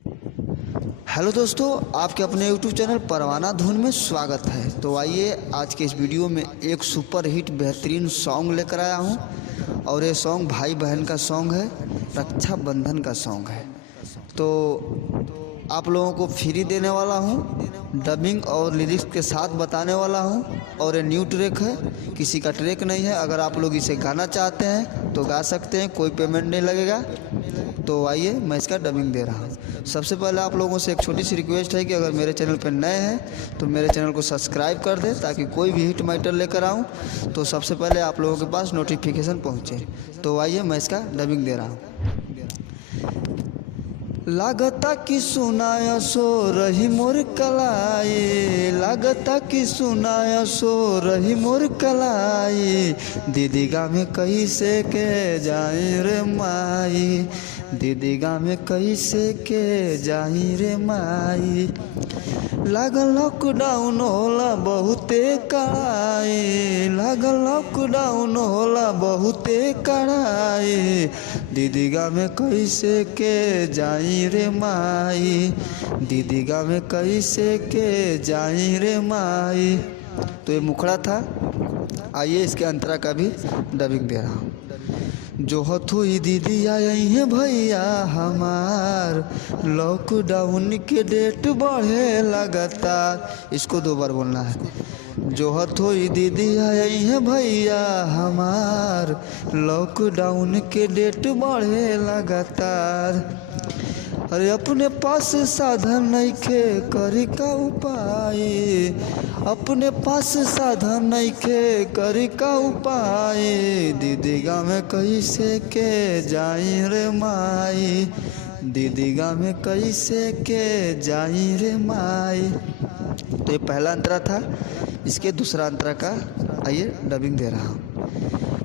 हेलो दोस्तों, आपके अपने यूट्यूब चैनल परवाना धुन में स्वागत है। तो आइए आज के इस वीडियो में एक सुपर हिट बेहतरीन सॉन्ग लेकर आया हूं और ये सॉन्ग भाई बहन का सॉन्ग है, रक्षाबंधन का सॉन्ग है। तो आप लोगों को फ्री देने वाला हूं, डबिंग और लिरिक्स के साथ बताने वाला हूं और ये न्यू ट्रैक है, किसी का ट्रैक नहीं है। अगर आप लोग इसे गाना चाहते हैं तो गा सकते हैं, कोई पेमेंट नहीं लगेगा। तो आइए मैं इसका डबिंग दे रहा हूँ। सबसे पहले आप लोगों से एक छोटी सी रिक्वेस्ट है कि अगर मेरे चैनल पर नए हैं तो मेरे चैनल को सब्सक्राइब कर दें, ताकि कोई भी हिट मैटर लेकर आऊँ तो सबसे पहले आप लोगों के पास नोटिफिकेशन पहुँचे। तो आइए मैं इसका डबिंग दे रहा हूँ। लागता कि सुनाया सो रही मोर कलाई, लागता कि सुनाया सो रही मोर कलाई, दीदी गाँव में कैसे के जाई रे माई, दीदी गाँव में कैसे के जाई रे माई। लागल लॉकडाउन होला बहुते कड़ाई, लागल लॉकडाउन होला बहुते कड़ाई, दीदी गाँव में कैसे के जाई रे माई, दीदी गाँव में कैसे के जाई रे माई। तो ये मुखड़ा था। आइए इसके अंतरा का भी डबिंग दे रहा हूँ। जो हथुई दीदी आई हैं भैया हमार, लॉकडाउन के डेट बढ़े लगातार। इसको 2 बार बोलना है। जो हथुई दीदी आई हैं भैया हमार, लॉकडाउन के डेट बढ़े लगातार। अरे अपने पास साधन नइखे करी का उपाय, अपने पास साधन नइखे करी का उपाय, दीदी गाँव में कैसे के जाई रे माई, दीदी गाँव में कैसे के जाई रे माई। तो ये पहला अंतरा था। इसके दूसरा अंतरा का आइए डबिंग दे रहा हूँ।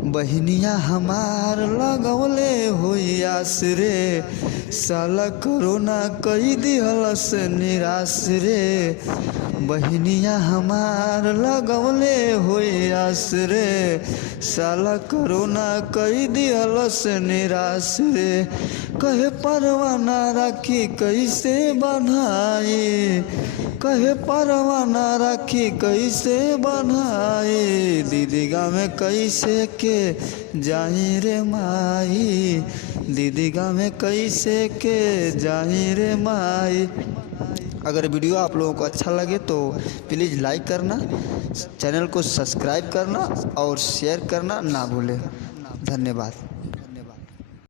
बहनिया हमार लगवले होई आस रे, साला कोरोना कई दिहलस निराश रे, बहनिया हमार लगवले होई आस रे, साला कोरोना कई दिहलस निराश रे। कहे परवाना राखी कैसे बन्हाई, कहे परवाना राखी कैसे बन्हाई, दीदी गाँव में कैसे के जाई रे माई, दीदी गाँव में कैसे के जाई रे माई। अगर वीडियो आप लोगों को अच्छा लगे तो प्लीज़ लाइक करना, चैनल को सब्सक्राइब करना और शेयर करना ना भूलें। धन्यवाद।